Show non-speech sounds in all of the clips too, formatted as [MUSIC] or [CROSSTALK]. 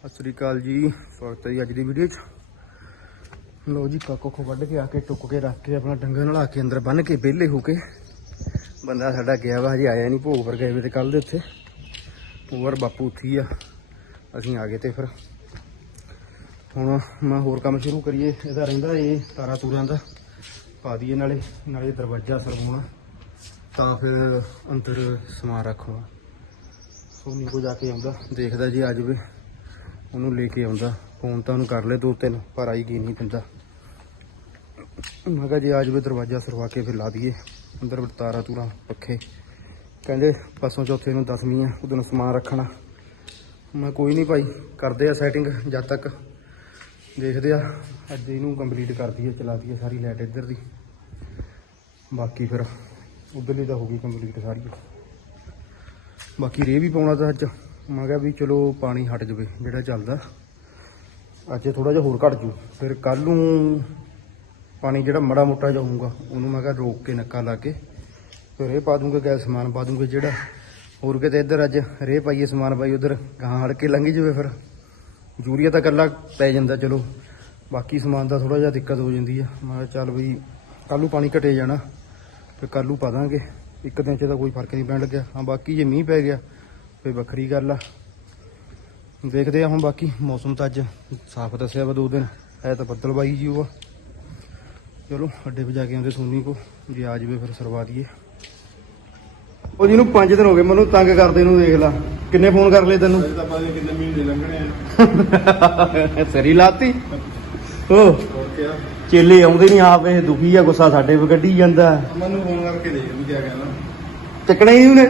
ਸਤਿ ਸ੍ਰੀ ਅਕਾਲ ਜੀ, ਸਵਾਗਤ ਹੈ ਜੀ ਅੱਜ ਦੀ ਵੀਡੀਓ 'ਚ। ਲੋ ਜੀ ਕਾਕੋ ਖੋ ਵੱਢ ਕੇ ਆ ਕੇ ਟੁੱਕ ਕੇ ਰੱਖ ਕੇ ਆਪਣਾ ਡੰਗਰ ਨਲਾ ਕੇ ਅੰਦਰ ਬੰਨ ਕੇ ਵਿਹਲੇ ਹੋ ਕੇ ਬੰਦਾ ਸਾਡਾ ਗਿਆ ਵਾ, ਹਜੇ ਆਇਆ ਨਹੀਂ, ਭੋਗ ਪਰ ਗਏ ਵੇ ਤੇ ਕੱਲ ਦੇ ਉੱਥੇ। ਹੋਰ ਬਾਪੂ ਉੱਥੇ ਹੀ ਆ, ਅਸੀਂ ਆ ਗਏ ਤੇ ਫਿਰ। ਹੁਣ ਮੈਂ ਹੋਰ ਕੰਮ ਸ਼ੁਰੂ ਕਰੀਏ, ਇਹਦਾ ਰਹਿੰਦਾ ਇਹ ਤਾਰਾ ਤੂਰਾਂ ਦਾ, ਪਾ ਦਈਏ ਨਾਲੇ ਨਾਲੇ ਦਰਵਾਜ਼ਾ ਸਰਵਾਉਣਾ, ਤਾਂ ਫਿਰ ਅੰਦਰ ਸਮਾਨ ਰੱਖਣਾ ਸੋਨੀ ਕੋ ਜਾ ਕੇ ਆਉਂਦਾ, ਦੇਖਦਾ ਜੀ ਆ ਵੀ। ਉਹਨੂੰ ਲੈ ਕੇ ਆਉਂਦਾ। ਫੋਨ ਤਾਂ ਉਹਨੂੰ ਕਰ ਲੈ ਦੋ ਤਿੰਨ, ਪਰ ਆਈ ਕੀ ਨਹੀਂ ਦਿੰਦਾ ਮੈਂ ਕਿਹਾ ਜੇ ਆ ਵੀ ਦਰਵਾਜ਼ਾ ਸਰਵਾ ਕੇ ਫਿਰ ਲਾ ਦਈਏ। ਅੰਦਰ ਤਾਰਾ ਤੂਰਾ ਪੱਖੇ। ਕਹਿੰਦੇ ਪਰਸੋਂ ਚੌਥੇ ਨੂੰ ਦਸਵੀਂ ਆ ਉਦੋਂ ਸਮਾਨ ਰੱਖਣਾ। ਮੈਂ ਕੋਈ ਨਹੀਂ ਭਾਈ, ਕਰਦੇ ਆ ਸੈਟਿੰਗ ਜਦ ਤੱਕ। ਦੇਖਦੇ ਆ, ਅੱਜ ਇਹਨੂੰ ਕੰਪਲੀਟ ਕਰ ਦਈਏ, ਚਲਾ ਦਈਏ ਸਾਰੀ ਲਾਈਟ ਇੱਧਰ ਦੀ। ਬਾਕੀ ਫਿਰ ਉਧਰਲੀ ਤਾਂ ਹੋ ਗਈ ਕੰਪਲੀਟ ਸਾਰੀ। ਬਾਕੀ ਰੇ ਵੀ ਪਾਉਣਾ ਤਾਂ ਅੱਜ। ਮੈਂ ਕਿਹਾ ਵੀ ਚਲੋ ਪਾਣੀ ਹਟ ਜਵੇ, ਜਿਹੜਾ ਚੱਲਦਾ। ਅੱਜ ਥੋੜਾ ਜਿਹਾ ਹੋਰ ਘਟ ਜੂ ਫਿਰ ਕੱਲ ਨੂੰ ਪਾਣੀ ਜਿਹੜਾ ਮੜਾ ਮੋਟਾ ਜਿਹਾ ਹੋਊਗਾ, ਉਹਨੂੰ ਮੈਂ ਕਿਹਾ ਰੋਕ ਕੇ ਨੱਕਾ ਲਾ ਕੇ ਫਿਰ ਇਹ ਪਾ ਦੂੰਗਾ ਗੈਸ, ਸਮਾਨ ਪਾ ਦੂੰਗਾ ਜਿਹੜਾ। ਹੋਰ ਕਿਤੇ ਇੱਧਰ ਅੱਜ ਰੇਹ ਪਾਈਏ, ਸਮਾਨ ਪਾਈ ਉਧਰ ਗਾਂ ਹੜ ਕੇ ਲੰਘ ਜਵੇ ਫਿਰ। ਯੂਰੀਆ ਤਾਂ ਇਕੱਲਾ ਪੈ ਜਾਂਦਾ, ਚਲੋ। ਬਾਕੀ ਸਮਾਨ ਦਾ ਥੋੜਾ ਜਿਹਾ ਦਿੱਕਤ ਹੋ ਜਾਂਦੀ ਆ। ਮੈਂ ਕਿਹਾ ਚੱਲ ਵੀ ਕੱਲ ਨੂੰ ਪਾਣੀ ਘਟੇ ਜਾਣਾ, ਫਿਰ ਕੱਲ ਨੂੰ ਪਾ ਦਾਂਗੇ। ਇੱਕ ਦਿਨ ਚ ਤਾਂ ਕੋਈ ਫ਼ਰਕ ਨਹੀਂ ਪੈਣ ਲੱਗਿਆ। ਹਾਂ, ਬਾਕੀ ਜੇ ਮੀਂਹ ਪੈ ਗਿਆ ਫੇ ਵੱਖਰੀ ਗੱਲ ਆ। ਦੇਖਦੇ ਆ ਹੁਣ ਬਾਕੀ ਮੌਸਮ ਤਾਂ ਅੱਜ ਸਾਫ਼ ਦੱਸਿਆ ਵਾ ਦੋ ਦਿਨ ਹੈ ਤਾਂ ਬੱਦਲਬਾਈ ਜੀ ਉਹ ਚਲੋ ਅੱਡੇ 'ਤੇ ਜਾ ਕੇ ਆਉਂਦੇ ਸੋਨੀ ਕੋ ਜੇ ਆ ਜਵੇ ਫਿਰ ਸਰਵਾ ਦਈਏ। ਉਹ ਜਿਹਨੂੰ 5 ਦਿਨ ਹੋ ਗਏ ਮੈਨੂੰ ਤੰਗ ਕਰਦੇ ਨੂੰ ਦੇਖ ਲਾ। ਕਿੰਨੇ ਫੋਨ ਕਰ ਲਏ ਤੈਨੂੰ? ਤਾਂ ਬਾਅਦ ਕਿੰਨੇ ਮਹੀਨੇ ਲੰਘਣੇ ਆ। ਸਰੀ ਲਾਤੀ? ਓ ਚੇਲੇ ਆਉਂਦੇ ਨਹੀਂ ਆਪ ਇਹ ਦੁਖੀ ਆ ਗੁੱਸਾ ਸਾਡੇ ਵੀ ਕੱਢੀ ਜਾਂਦਾ। ਮੈਨੂੰ ਫੋਨ ਕਰਕੇ ਦੇਖ ਵੀ ਕਿਆ ਕਹਿੰਦਾ ਚੱਕਣਾ ਹੀ ਉਹਨੇ।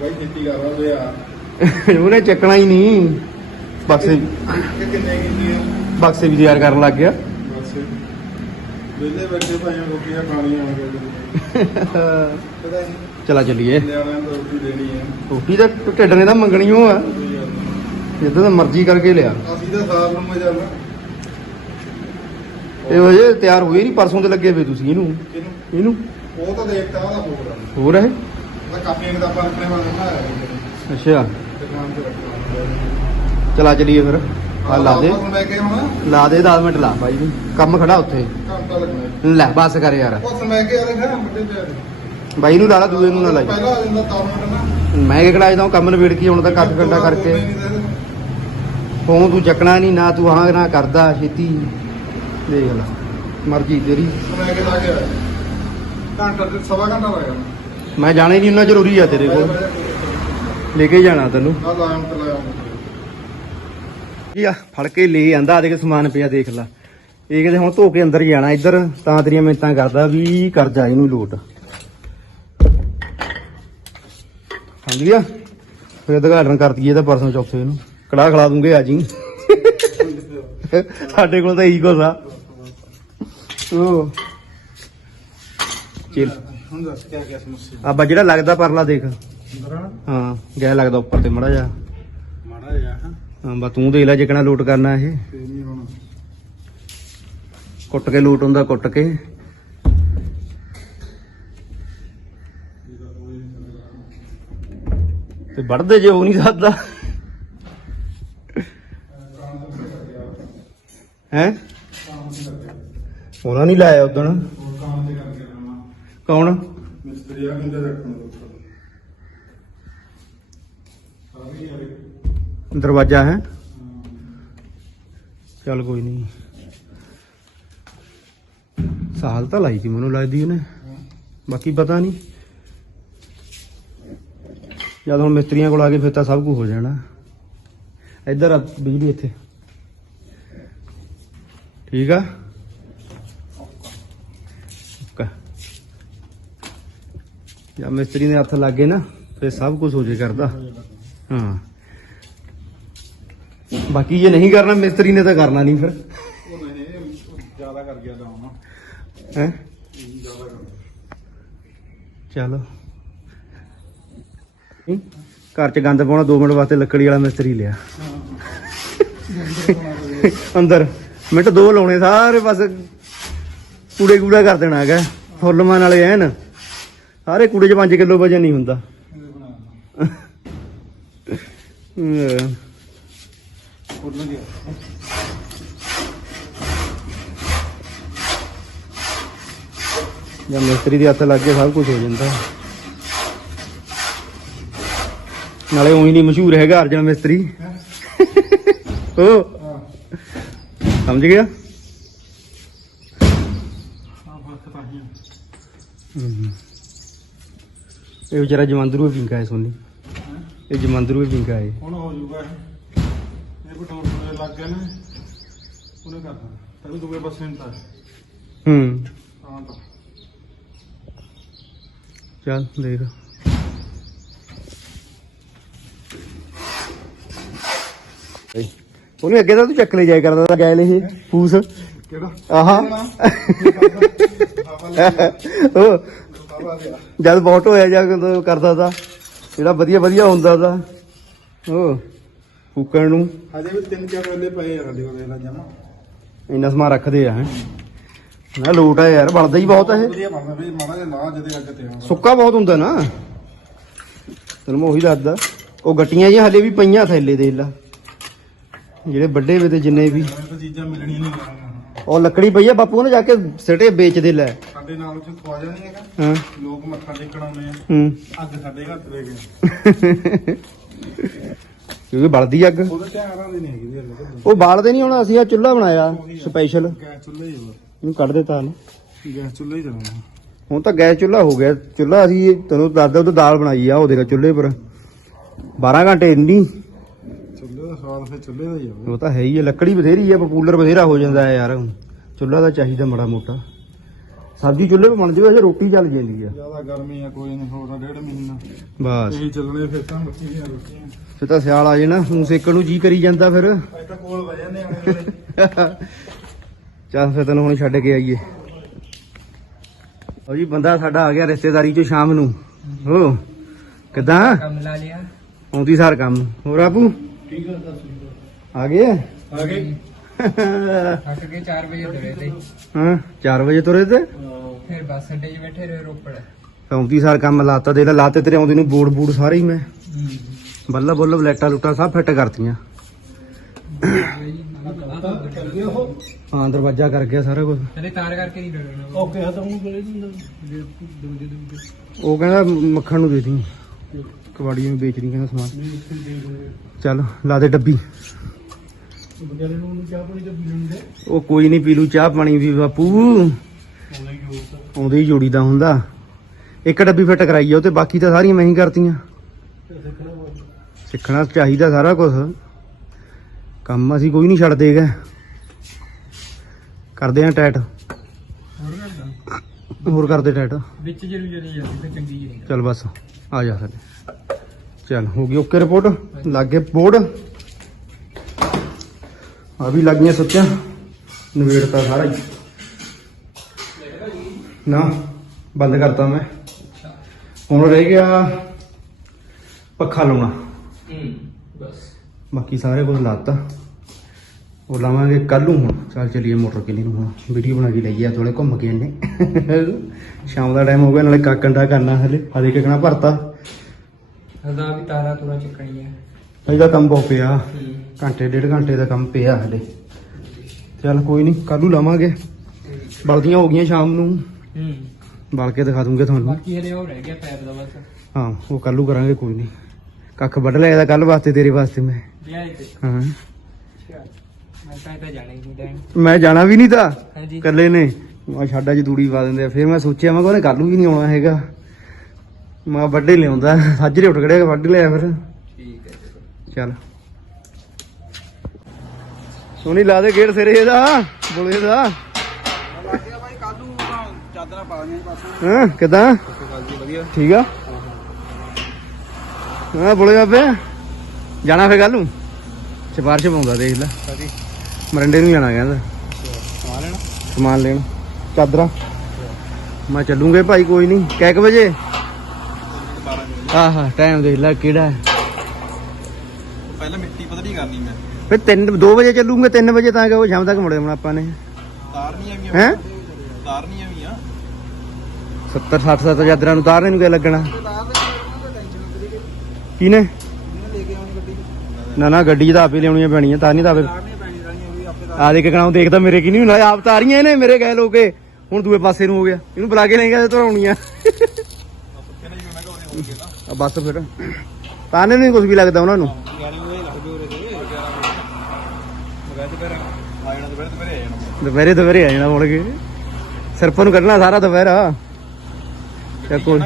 ਬਾਈ ਖੇਤੀ ਆ। [LAUGHS] ਉਹਨੇ ਚੱਕਣਾ ਹੀ ਨਹੀਂ। ਬਕਸੇ ਕਿੰਨੇ ਕਿੰਨੀਆਂ ਬਕਸੇ ਵੀ ਤਿਆਰ ਕਰਨ ਲੱਗ ਗਿਆ। ਬਸ। ਵੇਲੇ ਬੈਠੇ ਭਾਈਆਂ ਰੋਟੀਆਂ ਖਾਣੀਆਂ ਆ ਗਏ [LAUGHS] ਪਤਾ ਨਹੀਂ। ਚਲਾ ਚੱਲੀਏ। ਨਿਆਣਿਆਂ ਨੂੰ ਰੋਟੀ ਦੇਣੀ ਹੈ ਰੋਟੀ ਤਾਂ ਢਿੱਡ ਨੇ ਤਾਂ ਮੰਗਣੀ ਓ ਆ। ਜਿੱਦਾਂ ਤਾਂ ਮਰਜ਼ੀ ਕਰਕੇ ਲਿਆ। ਅਸੀਂ ਤਾਂ ਸਾਫ਼ ਨੂੰ ਮਜਾ ਲਾ। ਇਹ ਵਜੇ ਤਿਆਰ ਹੋਏ ਨਹੀਂ ਪਰਸੋਂ ਤੇ ਲੱਗੇ ਵੇ ਤੁਸੀਂ ਇਹਨੂੰ। ਇਹਨੂੰ? ਉਹ ਤਾਂ ਦੇਖਤਾ ਉਹਦਾ ਹੋਰ ਆ। ਹੋਰ ਹੈ ਉਹਦਾ ਕਾਪੀਆਂ ਕਿਤਾਬਾਂ ਆਪਣੇ ਵਾਲੇ ਬਣਾਇਆ ਅੱਛਾ। ਦੁਕਾਨ ਤੇ ਰੱਖਣਾ ਚਲਾ ਚੱਲੀਏ ਫਿਰ। ਆ ਲਾ ਦੇ। ਲੈ ਕੇ ਹੁਣ। ਲਾ ਦੇ 10 ਮਿੰਟ ਲਾ ਬਾਈ ਜੀ। ਕੰਮ ਖੜਾ ਉੱਥੇ। ਘੰਟਾ ਲੱਗਣਾ ਲੈ ਬਸ ਕਰ ਯਾਰ। ਉਹ ਤੇ ਬਾਈ ਨੂੰ ਲਾ ਲਾ ਦੂਏ ਨੂੰ ਨਾ ਲਾਈ। ਪਹਿਲਾਂ ਆ ਜਾਂਦਾ ਤਾਂ ਮਿੰਟ ਨਾ। ਮੈਂ ਕਿਹੜਾ ਇਹਦਾ ਕੰਮ ਨਵੇੜ ਕੇ ਹੁਣ ਤਾਂ ਕੱਖ ਘੰਟਾ ਕਰਕੇ। ਫੋਨ ਤੂੰ ਚੱਕਣਾ ਨਹੀਂ ਨਾ ਤੂੰ ਹਾਂ ਨਾ ਕਰਦਾ ਛੇਤੀ। ਦੇਖ ਲੈ। ਮਰਜ਼ੀ ਤੇਰੀ। ਸਮੈ ਕੇ ਲਾ ਕੇ ਆਇਆ ਘੰਟਾ ਤੇ ਸਵਾ ਘੰਟਾ ਲੱਗ ਜਾਣਾ ਮੈਂ ਜਾਣਾ ਹੀ ਨਹੀਂ ਇੰਨਾ ਜ਼ਰੂਰੀ ਆ ਤੇਰੇ ਕੋਲ। ਲੈ ਕੇ ਜਾਣਾ ਤੈਨੂੰ। ਕੀ ਆ? ਫੜ ਕੇ ਲੈ ਆਂਦਾ ਆ ਦੇਖ ਸਮਾਨ ਪਿਆ ਦੇਖ ਲੈ। ਇਹ ਕਿਤੇ ਹੁਣ ਧੋ ਕੇ ਅੰਦਰ ਹੀ ਜਾਣਾ ਇੱਧਰ। ਤਾਂ ਤੇਰੀਆਂ ਮਿੰਤਾਂ ਕਰਦਾ ਵੀ ਕਰ ਜਾ ਇਹਨੂੰ ਲੋਟ। ਸਮਝ ਗਿਆ? ਫਿਰ ਉਦਘਾਟਨ ਕਰ ਦਈਏ ਤਾਂ ਪਰਸੋਂ ਚੌਥੇ ਨੂੰ। ਕੜਾ ਖਲਾ ਦੂੰਗੇ ਆ ਜੀ ਸਾਡੇ ਕੋਲ ਤਾਂ ਇਹੀ ਕੁਛ ਆ। ਉਹ ਚਿਲ। ਹੁਣ ਦੱਸ ਕਿਆ ਕਿਆ ਸਮੱਸਿਆ ਆਬਾ ਜਿਹੜਾ ਲੱਗਦਾ ਪਰਲਾ ਦੇਖ। ਬਰਾਣਾ ਹਾਂ ਗਿਆ ਲੱਗਦਾ ਉੱਪਰ ਤੇ ਮੜਾ ਜਾ ਮਾੜਾ ਜਿਹਾ ਹਾਂ। ਹਾਂ ਬਾ ਤੂੰ ਦੇਖ ਲੈ ਜਿਕਣਾ ਲੋਟ ਕਰਨਾ ਇਹ। ਤੇ ਨਹੀਂ ਹੁਣ। ਕੁੱਟ ਕੇ ਲੋਟ ਹੁੰਦਾ ਕੁੱਟ ਕੇ। ਤੇ ਵੜਦੇ ਜੇ ਉਹ ਨਹੀਂ ਸਕਦਾ ਹੈ? ਉਹਨਾਂ ਨਹੀਂ ਲਾਇਆ ਉਦਣ ਹੋਰ ਕੰਮ ਤੇ ਕਰਕੇ ਆਉਣਾ ਕੌਣ? ਮਿਸਤਰੀ ਆ ਕਿੰਦੇ ਰੱਖਣ ਯਾਰ ਦਰਵਾਜ਼ਾ ਹੈ? ਚੱਲ ਕੋਈ ਨਹੀਂ। ਸਾਲ ਤਾਂ ਲਾਈ ਸੀ ਮੈਨੂੰ ਲੱਗਦੀ ਉਹਨੇ। ਬਾਕੀ ਪਤਾ ਨਹੀਂ। ਜਦ ਹੁਣ ਮਿਸਤਰੀਆਂ ਕੋਲ ਆ ਕੇ ਫਿਰ ਤਾਂ ਸਭ ਕੁਝ ਹੋ ਜਾਣਾ। ਇੱਧਰ ਆ ਬਿਜਲੀ ਇੱਥੇ। ਠੀਕ ਆ? ਜਾਂ ਮਿਸਤਰੀ ਦੇ ਹੱਥ ਲੱਗੇ ਨਾ ਫਿਰ ਸਭ ਕੁਝ ਹੋ ਜੇ ਕਰਦਾ। ਹਾਂ। ਬਾਕੀ ਜੇ ਨਹੀਂ ਕਰਨਾ ਮਿਸਤਰੀ ਨੇ ਤਾਂ ਕਰਨਾ ਨਹੀਂ ਫਿਰ। ਉਹ ਨਹੀਂ ਇਹ ਜ਼ਿਆਦਾ ਕਰ ਗਿਆ ਡਾਉਨ ਹੈ? ਜ਼ਿਆਦਾ ਕਰ ਚਲੋ। ਘਰ ਚ ਗੰਦ ਪਾਉਣਾ 2 ਮਿੰਟ ਵਾਸਤੇ ਲੱਕੜੀ ਵਾਲਾ ਮਿਸਤਰੀ ਲਿਆ। ਅੰਦਰ। ਮਿੰਟ ਦੋ ਲਾਉਣੇ ਸਾਰੇ ਬਸ ਕੂੜੇ ਕੂੜਾ ਕਰ ਦੇਣਾ ਹੈਗਾ। ਫੁੱਲਮਾਨ ਵਾਲੇ ਐਨ। ਸਾਰੇ ਕੂੜੇ ਚ 5 ਕਿਲੋ ਵਜਨ ਨਹੀਂ ਹੁੰਦਾ। ਜਾਂ ਮਿਸਤਰੀ ਦੇ ਹੱਥ ਲੱਗ ਕੇ ਸਭ ਕੁਝ ਹੋ ਜਾਂਦਾ। ਨਾਲੇ ਉਹੀ ਨਹੀਂ ਮਸ਼ਹੂਰ ਹੈਗਾ ਅਰਜਨ ਮਿਸਤਰੀ। ਉਹ ਸਮਝ ਗਿਆ? ਹੀ। ਇਹ ਵਿਚਾਰਾ ਜਮੰਦਰੂ ਵੀ ਪਿੰਕਾ ਹੈ ਸੋਨੀ। ਇਹ ਜਮੰਦਰੂ ਵੀ ਪਿੰਕਾ ਹੈ। ਹੁਣ ਹੋ ਜਾਊਗਾ ਇਹ। ਬਟੋਰ ਪੂਰੇ ਲੱਗ ਗਏ ਨੇ। ਉਹਨੇ ਕਰਨਾ ਤੈਨੂੰ ਦੂਏ ਪਾਸੇ ਨੂੰ ਤਾਂ। ਹੂੰ। ਹਾਂ ਤਾਂ। ਚੱਲ ਦੇਖ। ਉਹਨੇ ਅੱਗੇ ਤਾਂ ਤੂੰ ਚੱਕ ਲੈ ਜਾਇਆ ਕਰਦਾ ਤਾਂ ਗੈਲ ਇਹ ਫੂਸ ਕਿਹੜਾ? ਆਹਾ। ਉਹ ਗਿਆ ਜਦ ਬਹੁਤ ਹੋਇਆ ਜਾ ਕੇ ਕਰਦਾ ਤਾ। ਜਿਹੜਾ ਵਧੀਆ ਵਧੀਆ ਹੁੰਦਾ ਤਾ। ਉਹ ਫੂਕਣ ਨੂੰ। ਹਜੇ ਵੀ ਤਿੰਨ ਚਾਰ ਵੇਲੇ ਪਏ ਆ ਸਾਡੇ ਕੋਲ ਇਹਦਾ ਜਮਾ ਇੰਨਾ ਸਮਾਨ ਰੱਖਦੇ ਆ ਹੈ। ਨਾ ਲੋਟ ਆ ਯਾਰ ਬਣਦਾ ਹੀ ਬਹੁਤ ਇਹ। ਵਧੀਆ ਬਣਦਾ ਵੀ ਮਾੜਾ ਜਿਹਾ ਲਾ ਜਦੇ ਅੱਗ ਤੇ ਆਉਂਦਾ। ਸੁੱਕਾ ਬਹੁਤ ਹੁੰਦਾ ਨਾ। ਤੈਨੂੰ ਮੈਂ ਉਹੀ ਦੱਸਦਾ। ਉਹ ਗੱਟੀਆਂ ਜੀ ਹਲੇ ਵੀ ਪਈਆਂ ਥੈਲੇ ਦੇ ਲਾ। ਜਿਹੜੇ ਵੱਡੇ ਵੇ ਤੇ ਜਿੰਨੇ ਵੀ। ਮੈਨੂੰ ਤਾਂ ਚੀਜ਼ਾਂ ਮਿਲਣੀਆਂ ਨਹੀਂ ਜਾਣੀਆਂ ਉਹ ਲੱਕੜੀ ਪਈ ਆ ਬਾਪੂ ਨੇ ਜਾ ਕੇ ਸਿੱਟੇ ਵੇਚਦੇ ਲੈ। ਸਾਡੇ ਨਾਲ ਉੱਥੇ ਖਵਾ ਜਾਣੀ ਹੈਗਾ ਹਾਂ। ਲੋਕ ਮੱਥਾ ਟੇਕਣ ਆਉਂਦੇ ਆ। ਹੂੰ। ਅੱਗ ਸਾਡੇ ਹੱਥ ਦੇ ਗਏ। ਕਿਉਂਕਿ ਬਲਦੀ ਅੱਗ। ਉਹਦੇ ਧਿਆਨ ਦੇ ਨਹੀਂ ਹੈਗੀ ਵੀ ਉਹ ਬਾਲਦੇ ਨਹੀਂ ਹੁਣ ਅਸੀਂ ਆ ਚੁੱਲ੍ਹਾ ਬਣਾਇਆ ਸਪੈਸ਼ਲ ਗੈਸ ਚੁੱਲ੍ਹਾ ਹੀ ਹੋਵੇ ਇਹਨੂੰ ਕੱਢ ਦਿੱਤਾ ਨਾ ਗੈਸ ਚੁੱਲ੍ਹਾ ਹੀ ਚਲਾਉਣਾ ਹੁਣ ਤਾਂ ਗੈਸ ਚੁੱਲ੍ਹਾ ਹੋ ਗਿਆ। ਚੁੱਲ੍ਹਾ ਅਸੀਂ ਤੈਨੂੰ ਦੱਸਦਾ ਉਹ ਦਾਲ ਬਣਾਈ ਆ ਉਹਦੇ ਦਾ ਚੁੱਲ੍ਹੇ ਪਰ। 12 ਘੰਟੇ ਇੰਨੀ ਚੁੱਲ੍ਹੇ ਦਾ ਸਵਾਦ ਫਿਰ ਚੁੱਲ੍ਹੇ ਦਾ ਹੀ ਆਵੇ ਉਹ ਤਾਂ ਹੈ ਹੀ ਹੈ ਲੱਕੜੀ ਬਥੇਰੀ ਹੈ ਪਪੂਲਰ ਬਥੇਰਾ ਹੋ ਜਾਂਦਾ ਹੈ ਯਾਰ। ਚੁੱਲ੍ਹਾ ਤਾਂ ਚਾਹੀਦਾ ਮੜਾ ਮੋਟਾ। ਸਬਜ਼ੀ ਚੁੱਲ੍ਹੇ 'ਤੇ ਬਣ ਜਾਵੇ ਜੇ ਰੋਟੀ ਚੱਲ ਜਾਂਦੀ ਆ। ਜ਼ਿਆਦਾ ਗਰਮੀ ਆ ਕੋਈ ਨਹੀਂ ਹੋਰ ਤਾਂ ਡੇਢ ਮਹੀਨਾ। ਬਸ। ਇਹੀ ਚੱਲਣੇ ਫਿਰ ਤਾਂ ਬੱਚੀਆਂ ਰੋਟੀਆਂ। ਫਿਰ ਤਾਂ ਸਿਆਲ ਆ ਜਾਣਾ ਹੁਣ ਸੇਕਣ ਨੂੰ ਜੀ ਕਰੀ ਜਾਂਦਾ ਫਿਰ। ਅੱਜ ਤਾਂ ਕੋਲ ਵਜੇ ਨੇ ਵੇਲੇ। ਚੱਲ ਫਿਰ ਤੈਨੂੰ ਹੁਣ ਛੱਡ ਕੇ ਆਈਏ। ਉਹ ਜੀ ਬੰਦਾ ਸਾਡਾ ਆ ਗਿਆ ਰਿਸ਼ਤੇਦਾਰੀ ਚੋਂ ਸ਼ਾਮ ਨੂੰ। ਹੋ ਕਿਦਾਂ? ਕੰਮ ਲਾ ਲਿਆ। ਆਉਂਦੀ ਸਾਰ ਕੰਮ। ਹੋਰ ਆਪੂ? ਠੀਕ ਆ ਆ ਗਏ? ਆ ਗਏ। ਥੱਕ ਕੇ 4 ਵਜੇ ਤੁਰੇ ਤੇ। ਹਾਂ 4 ਵਜੇ ਤੁਰੇ ਤੇ? ਫਿਰ ਬੱਸ ਅੱਡੇ 'ਚ ਬੈਠੇ ਰਹੇ ਰੋਪੜ। ਆਉਂਦੀ ਸਾਰ ਕੰਮ ਲਾਤਾ ਦੇ ਲਾਤੇ ਤੇਰੇ ਆਉਂਦੇ ਨੂੰ ਬੋਰਡ ਬੂੜ ਸਾਰੇ ਹੀ ਮੈਂ। ਬੱਲਾ ਬੱਲਾ ਲੈਟਾਂ ਲੁੱਟਾਂ ਸਭ ਫਿੱਟ ਕਰਤੀਆਂ। ਚੱਲ ਗਿਆ ਉਹ ਹਾਂ ਦਰਵਾਜ਼ਾ ਕਰ ਗਿਆ ਸਾਰਾ ਕੁਝ ਹਲੇ ਤਾਰ ਕਰਕੇ ਨਹੀਂ ਡਰਨਾ। ਓਕੇ ਆ ਤਾਂ ਉਹ ਗਲੇ ਦਿੰਦਾ ਉਹ ਕਹਿੰਦਾ ਮੱਖਣ ਨੂੰ ਦੇ ਦੀ। ਕਬਾੜੀਆਂ ਨੂੰ ਵੇਚ ਰਹੀ ਕਹਿੰਦਾ ਸਮਾਨ ਚੱਲ ਲਾ ਦੇ ਡੱਬੀ। ਉਹ ਕੋਈ ਨਹੀਂ ਪੀ ਲੂ ਚਾਹ ਪਾਣੀ ਵੀ ਬਾਪੂ। ਆਉਂਦੇ ਹੀ ਜੋੜੀ ਦਾ ਹੁੰਦਾ। ਇੱਕ ਡੱਬੀ ਫਿੱਟ ਕਰਾਈ ਆ ਉਹ ਤੇ ਬਾਕੀ ਤਾਂ ਸਾਰੀਆਂ ਮੈਂ ਹੀ ਕਰਤੀਆਂ। ਸਿੱਖਣਾ ਚਾਹੀਦਾ ਸਾਰਾ ਕੁਝ ਕੰਮ ਅਸੀਂ ਕੋਈ ਨਹੀਂ ਛੱਡਦੇ ਗੇ ਕਰਦੇ ਆ ਟੈਟ। ਹੋਰ ਕਰਦਾ। ਟੈਟ। ਵਿੱਚ ਜਾਂਦੀ ਤੇ ਚੰਗੀ ਜੀ ਚੱਲ ਬਸ ਆ ਜਾ ਸਾਡੇ ਚੱਲ ਹੋ ਗਈ ਓਕੇ ਰਿਪੋਰਟ। ਲੱਗ ਬੋਰਡ। ਆ ਵੀ ਲੱਗ ਗਈਆਂ ਸੱਚਾ। ਨਵੇੜਤਾ ਸਾਰਾ ਹੀ। ਨਾ ਬੰਦ ਕਰਤਾ ਮੈਂ। ਹੁਣ ਰਹਿ ਗਿਆ ਪੱਖਾ ਲਾਉਣਾ। ਹੂੰ ਬਸ। ਬਾਕੀ ਸਾਰੇ ਕੁਝ ਲਾਤਾ। ਉਹ ਲਾਵਾਂਗੇ ਕੱਲ ਨੂੰ ਹੁਣ। ਚੱਲ ਚਲੀਏ ਮੋਟਰ ਕਿਲੀ ਨੂੰ ਹੁਣ। ਵੀਡੀਓ ਬਣਾ ਕੇ ਲਈਏ ਥੋੜੇ ਘੁੰਮ ਕੇ ਆਨੇ ਸ਼ਾਮ ਦਾ ਟਾਈਮ ਹੋ ਗਿਆ ਨਾਲੇ ਕਾਕੰਡਾ ਕਰਨਾ ਹਲੇ। ਹਲੇ ਕਿਕਣਾ ਭਰਤਾ। ਹਦਾ ਵੀ ਤਾਰਾ ਤੁਰਾ ਚੱਕਣੀ ਹੈ ਇਹਦਾ ਕੰਮ ਬਹੁਤ ਪਿਆ। ਹੂੰ। ਘੰਟੇ ਡੇਢ ਘੰਟੇ ਦਾ ਕੰਮ ਪਿਆ ਹਲੇ। ਚੱਲ ਕੋਈ ਨਹੀਂ ਕੱਲ ਨੂੰ ਲਾਵਾਂਗੇ। ਬਲਦੀਆਂ ਹੋ ਗਈਆਂ ਸ਼ਾਮ ਨੂੰ। ਹੂੰ। ਬਲ ਕੇ ਦਿਖਾ ਦੂੰਗੇ ਤੁਹਾਨੂੰ। ਬਾਕੀ ਹਲੇ ਉਹ ਰਹਿ ਗਿਆ ਪੈਪ ਦਾ ਬਸ। ਹਾਂ ਉਹ ਕੱਲ ਨੂੰ ਕਰਾਂਗੇ ਕੋਈ ਨਹੀਂ ਕੱਖ ਵੱਢ ਲਿਆ ਇਹਦਾ ਕੱਲ ਵਾਸਤੇ ਤੇਰੇ ਵਾਸਤੇ ਮੈਂ। ਹਾਂ। ਮੈਂ ਜਾਣਾ ਹੀ ਵੀ ਨਹੀਂ ਤਾਂ। ਇਕੱਲੇ ਨੇ। ਮੈਂ ਛਾਡਾ ਤੂੜੀ ਪਾ ਦਿੰਦੇ ਆ। ਫਿਰ ਮੈਂ ਸੋਚਿਆ ਮੈਂ ਉਹਨੇ ਕੱਲ ਨੂੰ ਵੀ ਨਹੀਂ ਆਉਣਾ ਹੈਗਾ। ਮੈਂ ਵੱਡੇ ਲਿਆਉਂਦਾ। ਸਾਜਰੇ ਉੱਠ ਖੜਿਆ ਵੱਢ ਲਿਆ ਫਿਰ। ਠੀਕ ਹੈ ਚਲੋ। ਸੋਨੀ ਲਾ ਦੇ ਗੇੜ ਸਿਰੇ ਇਹਦਾ ਬੁਲੇ ਦਾ। ਚਾਦਰਾਂ ਪਾ ਦੀਆਂ ਪਾਸੇ ਹਾਂ ਕਿਦਾਂ? ਗੱਲ ਜੀ ਵਧੀਆ। ਠੀਕ ਆ? ਹਾਂ ਬੋਲੇ ਬਾਬੇ। ਜਾਣਾ ਫੇ ਕੱਲ ਨੂੰ? ਸਿਫਾਰਿਸ਼ ਪਾਉਂਦਾ ਦੇਖ ਲੈ। ਮਰੰਡੇ ਨੂੰ ਜਾਣਾ ਕਹਿੰਦਾ। ਸਮਾਨ ਲੈਣਾ? ਸਮਾਨ ਲੈਣ। ਚਾਦਰਾਂ। ਮੈਂ ਚੱਲੂਗੇ ਭਾਈ ਕੋਈ ਨਹੀਂ। ਕਿੰਨੇ ਕੁ ਵਜੇ? 12 ਮਿੰਟ ਆਹਾ ਟਾਈਮ ਦੇਖ ਲੈ ਕਿਹੜਾ ਪਹਿਲਾਂ ਮਿੱਟੀ ਪਤਲੀ ਕਰਨੀ ਮੈਂ। ਫਿਰ 3 2 ਵਜੇ ਚੱਲੂਗੇ 3 ਵਜੇ ਤਾਂ ਕਿ ਉਹ ਸ਼ਾਮ ਤੱਕ ਮੁੜੇ ਆਉਣਾ ਆਪਾਂ ਨੇ। ਤਾਰਨੀਆਂ ਵੀ ਹੈਂ? ਤਾਰਨੀਆਂ ਵੀ ਆ 70 60 70 ਚਾਦਰਾਂ ਨੂੰ ਤਾਰਨੇ ਨੂੰ ਲੱਗਣਾ। ਦੇ ਕਿ ਕਿਨੇ ਲੈ ਕੇ ਆਉਣੀ ਗੱਡੀ ਨਾ ਨਾ ਗੱਡੀ 'ਚ ਤਾਂ ਆਪੇ ਲਿਆਉਣੀਆਂ ਪੈਣੀਆਂ ਤਾਂ ਨਹੀਂ ਤਾਂ ਆਪੇ ਆ ਦੇਖ ਕਣਾਉ ਦੇਖਦਾ ਮੇਰੇ ਕੀ ਨਹੀਂ ਹੁੰਦਾ ਆਪ ਤਾਂ ਆ ਰਹੀਆਂ ਇਹਨੇ ਮੇਰੇ ਗਏ ਲੋਕੇ ਹੁਣ ਦੂਏ ਪਾਸੇ ਨੂੰ ਹੋ ਗਿਆ। ਇਹਨੂੰ ਬੁਲਾ ਕੇ ਨਹੀਂ ਗਏ ਧਰਾਉਣੀਆਂ। ਆ ਬਸ ਫਿਰ। ਤਾਨੇ ਨਹੀਂ ਕੁਝ ਵੀ ਲੱਗਦਾ ਉਹਨਾਂ ਨੂੰ। ਦੁਪਹਿਰੇ ਦੁਪਹਿਰੇ ਆ ਜਾਣਾ ਮੁੜ ਕੇ। ਸਿਰਫ ਨੂੰ ਕੱਢਣਾ ਸਾਰਾ ਦੁਪਹਿਰਾ। ਤੇ ਕੋਈ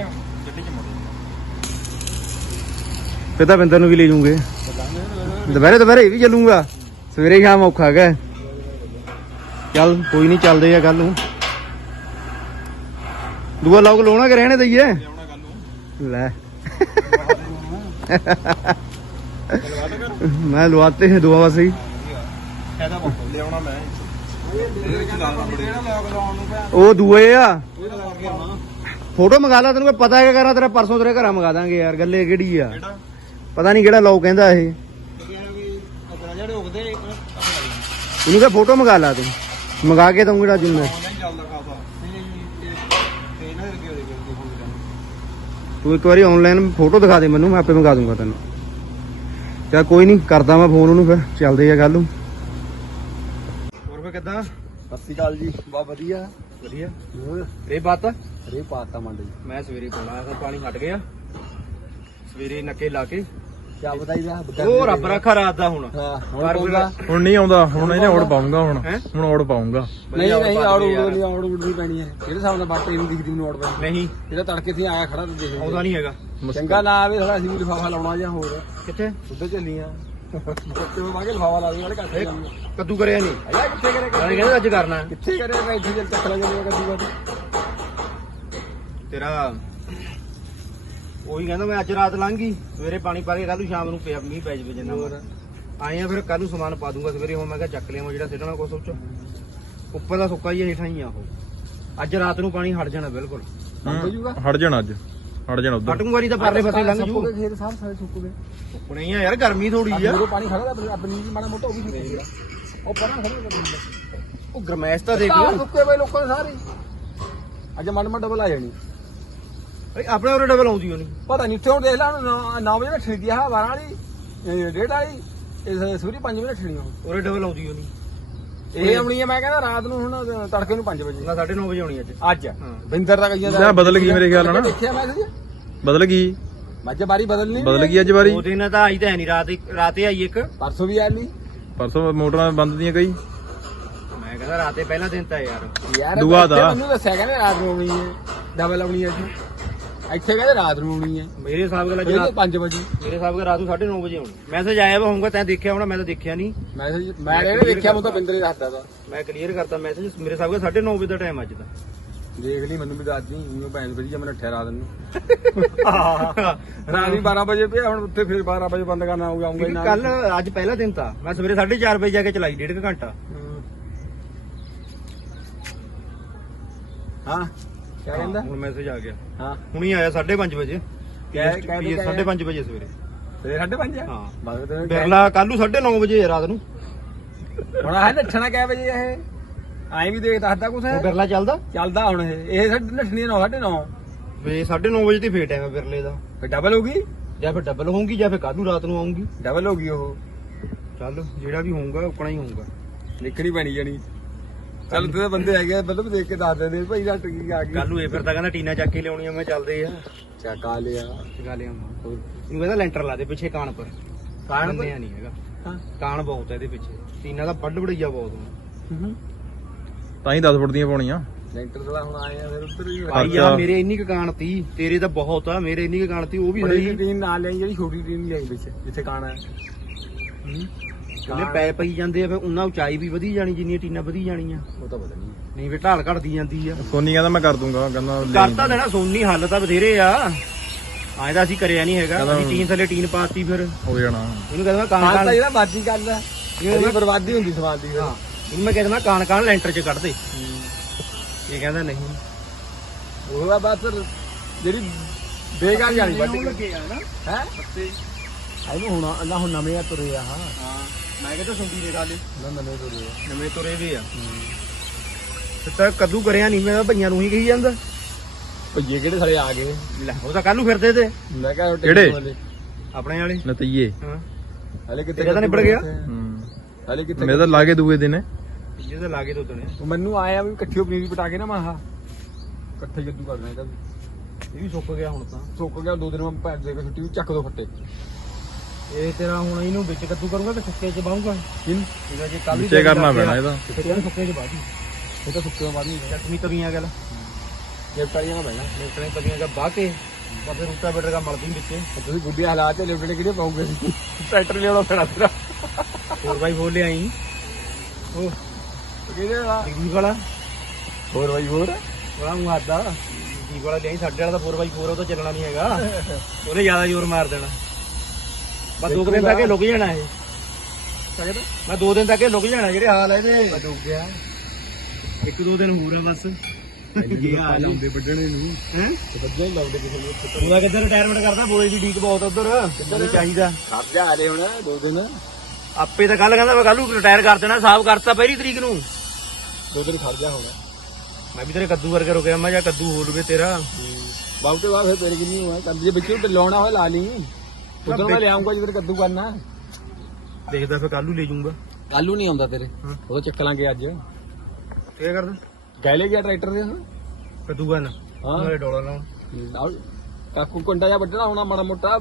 ਫਿਰ ਤਾਂ ਬਿੰਦਰ ਨੂੰ ਵੀ ਲੈ ਜੂਗੇ ਦੁਪਹਿਰੇ ਦੁਪਹਿਰੇ ਵੀ ਚੱਲੂਗਾ। ਸਵੇਰੇ ਸ਼ਾਮ ਔਖਾ ਹੈਗਾ। ਚੱਲ ਕੋਈ ਨਹੀਂ ਚੱਲਦੇ ਆ ਕੱਲ ਨੂੰ। ਦੂਆ ਲੋਕ ਲਾਉਣਾ ਕਿ ਰਹਿਣੇ ਦਈਏ? ਲੈ। ਮੈਂ ਲਵਾਤੇ ਹੈ। ਦੁਆ ਵਸੇ ਲਿਆਉਣਾ ਮੈਂ। ਉਹ ਦੂਏ ਆ। ਫੋਟੋ ਮੰਗਾ ਲਾ ਤੈਨੂੰ ਕੋਈ ਪਤਾ ਹੈ ਕਰਾਂ ਤੇਰਾ ਪਰਸੋਂ ਤੇਰੇ ਘਰਾਂ ਮੰਗਾ ਦਾਂਗੇ ਯਾਰ ਗੱਲੇ ਕਿਹੜੀ ਆ? ਪਤਾ ਨਹੀਂ ਕਿਹੜਾ ਲੋਕ ਕਹਿੰਦਾ ਇਹ। ਇਹਨੂੰ ਕਹ ਫੋਟੋ ਮੰਗਾ ਲਾ ਤੂੰ। ਮੰਗਾ ਕੇ ਦਊਂਗਾ ਜੁੰਨਾ ਨਹੀਂ ਚੱਲਦਾ ਖਾਸਾ ਤੇ ਇਹਨਾਂ ਦੇ ਕਿਉਂ ਦੇ ਤੂੰ ਇੱਕ ਵਾਰੀ ਆਨਲਾਈਨ ਫੋਟੋ ਦਿਖਾ ਦੇ ਮੈਨੂੰ ਮੈਂ ਆਪੇ ਮੰਗਾ ਦੂੰਗਾ ਤੈਨੂੰ। ਚਾ ਕੋਈ ਨਹੀਂ ਕਰਦਾ ਮੈਂ ਫੋਨ ਉਹਨੂੰ ਫਿਰ ਚੱਲਦੇ ਆ ਕੱਲ ਨੂੰ ਹੋਰ ਫੇ ਕਿਦਾਂ? ਸਤਿ ਸ਼੍ਰੀ ਅਕਾਲ ਜੀ ਬਹੁਤ ਵਧੀਆ। ਵਧੀਆ। ਰੇ ਬਾਤ ਰੇ ਪਾਤਾ ਮੰਡ ਮੈਂ ਸਵੇਰੇ ਪਾਣੀ ਹਟ ਗਿਆ। ਸਵੇਰੇ ਨੱਕੇ ਲਾ ਕੇ ਕਿਆ ਬਤਾਈਦਾ ਉਹ ਰੱਬ ਰੱਖਾ ਰਾਤ ਦਾ ਹੁਣ। ਹਾਂ ਹੁਣ ਹੁਣ ਨਹੀਂ ਆਉਂਦਾ ਹੁਣ ਇਹਨੇ ਔੜ ਪਾਉਂਗਾ ਹੁਣ। ਹੈਂ? ਹੁਣ ਔੜ ਪਾਉਂਗਾ। ਨਹੀਂ ਨਹੀਂ ਯਾਰ। ਉੜ ਨਹੀਂ ਆਉੜ ਉੜ ਨਹੀਂ ਪੈਣੀ ਹੈ। ਕਿਹੜੇ ਹਿਸਾਬ ਨਾਲ ਬਾਤ ਇਹਨੂੰ ਦਿਖਦੀ ਮੈਨੂੰ ਆਉੜ ਪੈਣੀ। ਨਹੀਂ। ਇਹਦਾ ਤੜਕੇ ਤੇ ਆਇਆ ਖੜਾ ਤੇ ਦੇਖ ਆਉਂਦਾ ਨਹੀਂ ਹੈਗਾ। ਚੰਗਾ ਨਾ ਆਵੇ ਥੋੜਾ ਅਸੀਂ ਵੀ ਲਿਫਾਫਾ ਲਾਉਣਾ ਜਾਂ ਹੋਰ। ਕਿੱਥੇ? ਉੱਧਰ ਚੱਲੀਆਂ ਉੱਤੇ ਉਹ ਕੇ ਲਿਫਾਫਾ ਲਾ ਦੇ ਵਾਲੇ ਜਾਂਦੇ ਕੱਦੂ ਕਰਿਆ ਨਹੀਂ। ਆਇਆ ਕਿੱਥੇ ਕਰੇ ਨਾਲੇ ਕਹਿੰਦਾ ਅੱਜ ਕਰਨਾ। ਹੈ। ਕਿੱਥੇ ਕਰੇਗਾ ਇੱਥੇ ਜਦ ਤੱਕ ਲੱਗ ਜਾਏਗਾ ਕਦੀ ਵਾਰ ਤੇਰਾ ਉਹੀ ਕਹਿੰਦਾ ਮੈਂ ਅੱਜ ਰਾਤ ਲੰਘ ਗਈ ਸਵੇਰੇ ਪਾਣੀ ਪਾ ਕੇ ਕੱਲ ਨੂੰ ਸ਼ਾਮ ਨੂੰ ਪਿਆ ਮੀਂਹ ਪੈ ਜਵੇ ਜਿੰਨਾ ਹੋਰ। ਆਏ ਆ ਫਿਰ ਕੱਲ ਨੂੰ ਸਮਾਨ ਪਾ ਦੂੰਗਾ ਸਵੇਰੇ ਹੁਣ ਮੈਂ ਕਿਹਾ ਚੱਕ ਲਿਆਵਾਂ ਜਿਹੜਾ ਸਿੱਟਣਾ ਕੋ ਸੋਚੋ ਉੱਪਰ ਦਾ ਸੁੱਕਾ ਹੀ ਹੇਠਾਂ ਹੀ ਆ ਉਹ। ਅੱਜ ਰਾਤ ਨੂੰ ਪਾਣੀ ਹਟ ਜਾਣਾ ਬਿਲਕੁਲ। ਹੋ ਜੂਗਾ ਹਟ ਜਾਣਾ ਅੱਜ ਹਟ ਜਾਣਾ ਉਧਰ। ਹਟੂ ਵਾਰੀ ਤਾਂ ਪਰਲੇ ਪਾਸੇ ਲੰਘ ਜੂ ਸੁੱਕੂਗੇ ਖੇਤ ਸਾਹਿਬ ਸਾਰੇ ਸੁੱਕੂਗੇ ਸੁੱਕਣੇ ਹੀ ਆ ਯਾਰ ਗਰਮੀ ਥੋੜੀ ਆ। ਜਦੋਂ ਪਾਣੀ ਖੜਾ ਤਾਂ ਆਪਣੀ ਮਾੜਾ ਮੋਟਾ ਉਹ ਵੀ ਸੁੱਕੂਗਾ ਉਹ ਪਰਾਂ ਖੜਾ ਉਹ ਗਰਮੈਸ਼ ਤਾਂ ਦੇਖ ਸੁੱਕੇ ਬਈ ਲੋਕਾਂ ਦੇ ਸਾਰੇ। ਅੱਜ ਮਨ ਮਨ ਡਬਲ ਆ ਜਾਣੀ। ਓਏ ਆਪਣੇ ਉਰੇ ਡਬਲ ਆਉਂਦੀ ਹੋਣੀ। ਪਤਾ ਨਹੀਂ ਉੱਥੇ ਹੁਣ ਦੇਖ ਲਾ 9 ਵਜੇ ਠਣੀ ਦੀ ਆ 12 ਵਾਲੀ ਇਹ ਡੇਢ ਵਾਲੀ ਇਹ ਸੂਰੀ 5 ਵਜੇ ਠਣੀ ਹੁਣ ਉਰੇ ਡਬਲ ਆਉਂਦੀ ਹੋਣੀ। ਇਹ ਆਉਣੀ ਹੈ ਮੈਂ ਕਹਿੰਦਾ ਰਾਤ ਨੂੰ ਹੁਣ ਤੜਕੇ ਨੂੰ 5 ਵਜੇ। ਨਾ 9:30 ਵਜੇ ਆਉਣੀ ਅੱਜ। ਅੱਜ। ਬਿੰਦਰ ਦਾ ਕਈਆਂ ਜਾਂ ਬਦਲ ਗਈ ਮੇਰੇ ਖਿਆਲ ਨਾਲ ਨਾ। ਦੇਖਿਆ ਮੈਂ ਜੀ ਬਦਲ ਗਈ। ਮੱਝ ਬਾਰੀ ਬਦਲਣੀ ਬਦਲ ਗਈ ਅੱਜ ਵਾਰੀ ਦੋ ਦਿਨ ਤਾਂ ਆਈ ਤਾਂ ਹੈ ਨਹੀਂ ਰਾਤ ਰਾਤੇ ਆਈ ਇੱਕ। ਪਰਸੋਂ ਵੀ ਆ ਲਈ ਪਰਸੋਂ ਮੋਟਰਾਂ ਬੰਦ ਦੀਆਂ ਕਈ। ਮੈਂ ਕਹਿੰਦਾ ਰਾਤੇ ਪਹਿਲਾ ਦਿਨ ਤਾਂ ਯਾਰ। ਯਾਰ ਦੁਆ ਦਾ। ਮੈਨੂੰ ਦੱਸਿਆ ਕਹਿੰਦੇ ਰਾਤ ਨੂੰ ਆਉਣੀ ਹੈ ਡਬਲ ਆਉਣੀ ਹੈ ਇੱਥੇ ਇੱਥੇ ਕਹਿੰਦੇ ਰਾਤ ਨੂੰ ਆਉਣੀ ਹੈ ਮੇਰੇ ਹਿਸਾਬ ਨਾਲ ਰਾਤ 5 ਵਜੇ। ਮੇਰੇ ਹਿਸਾਬ ਨਾਲ ਰਾਤ ਨੂੰ 9:30 ਵਜੇ ਆਉਣੀ। ਮੈਸੇਜ ਆਇਆ ਵਾ ਹੋਊਗਾ ਤੈਂ ਦੇਖਿਆ ਹੋਣਾ ਮੈਂ ਤਾਂ ਦੇਖਿਆ ਨਹੀਂ। ਮੈਸੇਜ ਮੈਂ ਇਹਨੇ ਦੇਖਿਆ ਮੈਨੂੰ ਤਾਂ ਬਿੰਦਰ ਦੱਸਦਾ ਤਾ ਮੈਂ ਕਲੀਅਰ ਕਰਤਾ ਮੈਸੇਜ ਮੇਰੇ ਹਿਸਾਬ ਨਾਲ 9:30 ਵਜੇ ਦਾ ਟਾਈਮ ਅੱਜ ਦਾ। ਦੇਖ ਲਈ ਮੈਨੂੰ ਵੀ ਦੱਸ ਦੀ ਉਹ ਭੈਣ ਵਧੀਆ ਮੈਂ ਨੱਠਿਆ ਰਾਤ ਨੂੰ। ਰਾਤ ਵੀ 12 ਵਜੇ ਪਿਆ ਹੁਣ ਉੱਥੇ ਫਿਰ 12 ਵਜੇ ਬੰਦ ਕਰਨਾ ਆਊਗਾ ਆਉਂਗਾ ਹੀ ਨਾਲ। ਕੱਲ ਅੱਜ ਪਹਿਲਾ ਦਿਨ ਤਾਂ। ਮੈਂ ਸਵੇਰੇ 4:30 ਵਜੇ ਜਾ ਕੇ ਚਲਾਈ ਡੇਢ ਘੰਟਾ। ਹਾਂ। ਕਿਆ ਕਹਿੰਦਾ? ਹੁਣ ਮੈਸੇਜ ਆ ਗਿਆ। ਹਾਂ। ਹੁਣੀ ਆਇਆ 5:30 ਵਜੇ। ਕਿਆ- ਕਿਆ ਵੀ ਕਿਆ- 5:30 ਵਜੇ ਸਵੇਰੇ। ਸਵੇਰੇ 5:30 ਆ? ਹਾਂ। ਬਾਅਦ ਤੈਨੂੰ ਬਿਰਲਾ ਕੱਲ ਨੂੰ 9:30 ਵਜੇ ਹੈ ਰਾਤ ਨੂੰ। ਹੁਣ ਆ ਨੱਠਣਾ ਕਿਆ ਵਜੇ ਇਹ? ਐਂ ਵੀ ਦੇਖ ਦੱਸਦਾ ਕੁਛ ਉਹ ਬਿਰਲਾ ਚੱਲਦਾ? ਚੱਲਦਾ ਹੁਣ ਇਹ। ਇਹ ਸਾਡੀ ਨੱਠਣੀ 9 9:30 ਵੇ 9:30 ਵਜੇ ਤੇ ਫੇਰ ਟਾਈਮ ਹੈ ਬਿਰਲੇ ਦਾ। ਫਿਰ ਡਬਲ ਹੋ ਗਈ? ਜਾਂ ਫਿਰ ਡਬਲ ਹੋਊਗੀ ਜਾਂ ਫਿਰ ਕੱਲ ਰਾਤ ਨੂੰ ਆਉਂਗੀ ਡਬਲ ਹੋ ਗਈ ਉਹ। ਚੱਲ ਜਿਹੜਾ ਵੀ ਹੋਊਗਾ ਉਕਣਾ ਹੀ ਹੋਊਗਾ। ਲਿਖਣੀ ਪੈਣੀ ਜਾਣੀ। ਚੱਲ ਤੇ ਬੰਦੇ ਹੈਗੇ ਮਤਲਬ ਦੇਖ ਕੇ ਦੱਸ ਦਿੰਦੇ ਭਾਈ ਰੱਟ ਕੀ ਆ ਗਈ। ਕੱਲ ਨੂੰ ਇਹ ਫਿਰ ਤਾਂ ਕਹਿੰਦਾ ਟੀਨਾ ਚੱਕ ਕੇ ਲਿਆਉਣੀ ਆ ਮੈਂ ਚੱਲਦੇ ਆ। ਚੱਕਾ ਲਿਆ। ਚਗਾ ਲਿਆ ਇਹਨੂੰ ਕਹਿੰਦਾ ਲੈਂਟਰ ਲਾ ਦੇ ਪਿੱਛੇ ਕਾਣ ਪਰ ਕਾਣ ਨਹੀਂ ਹੈਗਾ। ਹਾਂ। ਕਾਣ ਬਹੁਤ ਹੈ ਇਹਦੇ ਪਿੱਛੇ। ਟੀਨਾ ਦਾ ਵੱਡ ਵੜਈਆ ਬਹੁਤ ਹੁਣ ਤਾਂ ਹੀ 10 ਫੁੱਟ ਦੀਆਂ ਪਾਉਣੀਆਂ। ਲੈਂਟਰ ਦਾ ਹੁਣ ਆਏ ਆ ਫਿਰ ਉੱਧਰ ਹੀ ਭਾਈ। ਆ ਮੇਰੇ ਇੰਨੀ ਕੁ ਕਾਣ ਤੀ ਤੇਰੇ ਤਾਂ ਬਹੁਤ ਆ ਮੇਰੇ ਇੰਨੀ ਕੁ ਕਾਣ ਤੀ ਉਹ ਵੀ ਬੜੀ ਸਹੀ ਟੀਮ ਨਾਲ ਲਈ ਜਿਹੜੀ ਛੋਟੀ ਟੀਮ ਲਈ ਵਿੱਚ ਜਿੱਥੇ ਕਾਣਾ ਹੈ। ਉਹਨੇ ਪੈ ਪਈ ਜਾਂਦੇ ਆ ਫਿਰ ਉਹਨਾਂ ਉਚਾਈ ਵੀ ਵਧੀ ਜਾਣੀ ਜਿੰਨੀਆਂ ਟੀਨਾਂ ਵਧੀ ਜਾਣੀਆਂ। ਉਹ ਤਾਂ ਪਤਾ ਨਹੀਂ ਨਹੀਂ ਫਿਰ ਢਾਲ ਘਟਦੀ ਜਾਂਦੀ ਆ। ਸੋਨੀ ਕਹਿੰਦਾ ਮੈਂ ਕਰ ਦੂੰਗਾ। ਕਹਿੰਦਾ ਲੈ ਕਰਤਾ ਦੇਣਾ ਸੋਨੀ ਹੱਲ ਤਾਂ ਬਥੇਰੇ ਆ। ਐਂ ਤਾਂ ਅਸੀਂ ਕਰਿਆ ਨਹੀਂ ਹੈਗਾ। ਅਸੀਂ ਟੀਨ ਥੱਲੇ ਟੀਨ ਪਾਤੀ ਫਿਰ। ਹੋ ਜਾਣਾ। ਇਹਨੂੰ ਕਹਿੰਦਾ ਕਾਣ ਕਾਣ ਤਾਂ ਜਿਹੜਾ ਬਾਜੀ ਗੱਲ ਹੈ ਇਹ ਬਰਬਾਦੀ ਹੁੰਦੀ ਸਮਾਨ ਦੀ। ਹਾਂ ਇਹਨੂੰ ਮੈਂ ਕਹਿੰਦਾ ਕਾਣ ਕਾਣ ਲੈਂਟਰ 'ਚ ਕੱਢ ਦੇ। ਇਹ ਕਹਿੰਦਾ ਨਹੀਂ। ਉਹ ਦਾ ਬਾਤ ਜਿਹੜੀ ਬੇਕਾਰ ਜਾਣੀ ਆ ਨਾ। ਹੈ? ਇਹਨੂੰ ਹੁਣ ਅੱਲਾ ਹੁਣ ਨਵੇਂ ਆ ਤੁਰੇ ਆ ਹਾਂ। ਹਾਂ। ਮੈਂ ਕਹਿੰਦਾ ਸੁੰਦੀ ਦੇ ਗਾਲੇ। ਨਾ ਨਵੇਂ ਤੁਰੇ ਆ। ਨਵੇਂ ਤੁਰੇ ਵੀ ਆ। ਤੇ ਤਾਂ ਕੱਦੂ ਕਰਿਆ ਨਹੀਂ ਮੈਂ ਤਾਂ ਭਈਆਂ ਨੂੰ ਹੀ ਕਹੀ ਜਾਂਦਾ। ਭਈਏ ਕਿਹੜੇ ਸਾਰੇ ਆ ਗਏ ਲੈ ਉਹ ਤਾਂ ਕੱਲ ਨੂੰ ਫਿਰਦੇ ਤੇ। ਮੈਂ ਕਿਹਾ ਕਿਹੜੇ? ਆਪਣੇ ਵਾਲੇ। ਨਤਈਏ ਹਾਂ। ਹਲੇ ਕਿਤੇ ਤੇਰਾ ਤਾਂ ਨਿਬੜ ਗਿਆ? ਹੂੰ। ਹਲੇ ਕਿਤੇ ਮੇਰੇ ਤਾਂ ਲਾਗੇ ਦੂਏ ਦਿਨ ਹੈ। ਇਹ ਤਾਂ ਦੋ ਤਨੇ ਉਹ ਮੈਨੂੰ ਆਇਆ ਵੀ ਇਕੱਠੀ ਪਨੀਰੀ ਪਟਾ ਕੇ ਨਾ ਮੈਂ ਆਹ ਇਕੱਠੇ ਜੱਦੂ ਕਰਨਾ ਇਹਦਾ ਵੀ ਇਹ ਵੀ ਸੁੱਕ ਗਿਆ ਹੁਣ ਤਾਂ। ਸੁੱਕ ਗਿਆ ਦੋ ਦਿਨ ਮੈਂ ਭੈਣ ਦੇ ਕੇ ਛੁੱਟੀ ਵੀ ਚੱਕ ਦੋ ਫੱਟੇ। ਇਹ ਤੇਰਾ ਹੁਣ ਇਹਨੂੰ ਵਿੱਚ ਕੱਦੂ ਕਰੂੰਗਾ ਕਿ ਸੁੱਕੇ ਚ ਬਾਹੂਗਾ? ਕਿਨ ਇਹਦਾ ਜੇ ਕੱਲ ਨੀਚੇ ਕਰਨਾ ਪੈਣਾ ਇਹਦਾ। ਸੁੱਕੇ ਸੁੱਕੇ ਚ ਬਾਜੀ ਇਹ ਤਾਂ ਸੁੱਕੇ ਤੋਂ ਬਾਅਦ ਨਹੀਂ ਚਟਨੀ ਤਵੀਆਂ ਗੱਲ। ਜੇ ਟਾਈਆਂ ਨਾ ਪੈਣਾ। ਨਿਕਲੇ ਤਵੀਆਂ ਦਾ ਬਾਹ ਕੇ ਬਾਬੇ ਰੂਟਾ ਬੈਟਰ ਦਾ ਮਲਦੀ ਵਿੱਚੇ। ਤੁਸੀਂ ਗੁੱਡੀ ਹਾਲਾਤ ਤੇ ਲਿਫਟਣੇ ਕਿਹੜੇ ਪਾਉਂਗੇ? ਟਰੈਕਟਰ ਲਿਆਉਣਾ ਪੈਣਾ ਤੇਰਾ। 4x4 ਲਿਆਈ? ਉਹ ਕਿਹਦੇ ਵਾਲਾ? ਡਿਗਰੀ ਵਾਲਾ। ਹੋਰ ਬਾਈ ਹੋਰ? ਬੜਾ ਆਦਾ ਡਿਗਰੀ ਵਾਲਾ ਲਿਆਈ ਸਾਡੇ ਵਾਲਾ ਤਾਂ 4x4 ਉਹ ਤਾਂ ਚੱਲਣਾ ਨਹੀਂ ਹੈਗਾ। ਉਹਨੇ ਜ਼ਿਆਦਾ ਜ਼ੋਰ ਮਾਰ ਦੇਣਾ। ਬਸ ਦੋ ਕੁ ਦਿਨ ਤੱਕ ਇਹ ਲੁਕ ਜਾਣਾ ਇਹ। ਮੈਂ ਦੋ ਦਿਨ ਤੱਕ ਇਹ ਲੁਕ ਜਾਣਾ ਜਿਹੜੇ ਹਾਲ ਹੈ ਇਹਦੇ। ਮੈਂ ਡੁੱਬ ਗਿਆ। ਇੱਕ ਦੋ ਦਿਨ ਹੋਰ ਆ ਬਸ। ਇਹ ਹਾਲ ਆਉਂਦੇ ਵੱਢਣੇ ਨੂੰ। ਹੈ? ਤੇ ਬੱਜੇ ਹੀ ਲਾਉਂਦੇ ਕਿਸੇ ਨੂੰ। ਉਹਦਾ ਕਿੱਧਰ ਰਿਟਾਇਰਮੈਂਟ ਕਰਦਾ ਬੋਲੇ ਦੀ ਡੀਕ ਬਹੁਤ ਉਧਰ। ਕਿੱਧਰ? ਚਾਹੀਦਾ। ਖੜ ਜਾ ਆਲੇ ਹੁਣ ਦੋ ਦਿਨ। ਆਪੇ ਤਾਂ ਕੱਲ ਕਹਿੰਦਾ ਮੈਂ ਕੱਲ ਨੂੰ ਰਿਟਾਇਰ ਕਰ ਦੇਣਾ ਸਾਫ਼ ਕਰਤਾ ਪਹਿਲੀ ਤਰੀਕ ਨੂੰ। ਦੋ ਦਿਨ ਖੜ ਜਾ ਹੁਣ। ਮੈਂ ਵੀ ਤੇਰੇ ਕੱਦੂ ਵਰਗੇ ਰੁਕਿਆ ਮੈਂ ਜਾਂ ਕੱਦੂ ਹੋ ਲਵੇ ਤੇਰਾ। ਬਾਬੂ ਤੇ ਬਾਅਦ ਫਿਰ ਤੇਰੇ ਕਿੰਨੀ ਹੋਇਆ ਕੰਦ ਜੇ ਵਿੱਚੋਂ ਤੇ ਲਾਉਣਾ ਹੋਇਆ ਲਾ ਲਈ। ਉਦੋਂ ਮੈਂ ਲਿਆਉਂਗਾ ਜਿੱਧਰ ਕੱਦੂ ਕਰਨਾ। ਦੇਖਦਾ ਫਿਰ ਕੱਲ ਲੈ ਜਾਊਂਗਾ। ਆਲੂ ਨਹੀਂ ਆਉਂਦਾ ਤੇਰੇ। ਉਹ ਚੱਕ ਲਾਂਗੇ ਅੱਜ। ਕੀ ਕਰਦਾ। ਗਏ ਲੈ ਗਿਆ ਟਰੈਕਟਰ ਦੇ ਹਾਂ ਕੱਦੂ ਗਨ ਹਾਂ। ਨਾਲੇ ਡੋਲਾ ਲਾਉਣ। ਨਾਲ ਕਾਕੂ ਕੰਡਾ ਜਾਂ ਵੱਢਣਾ ਹੋਣਾ ਮਾੜਾ ਮੋਟਾ।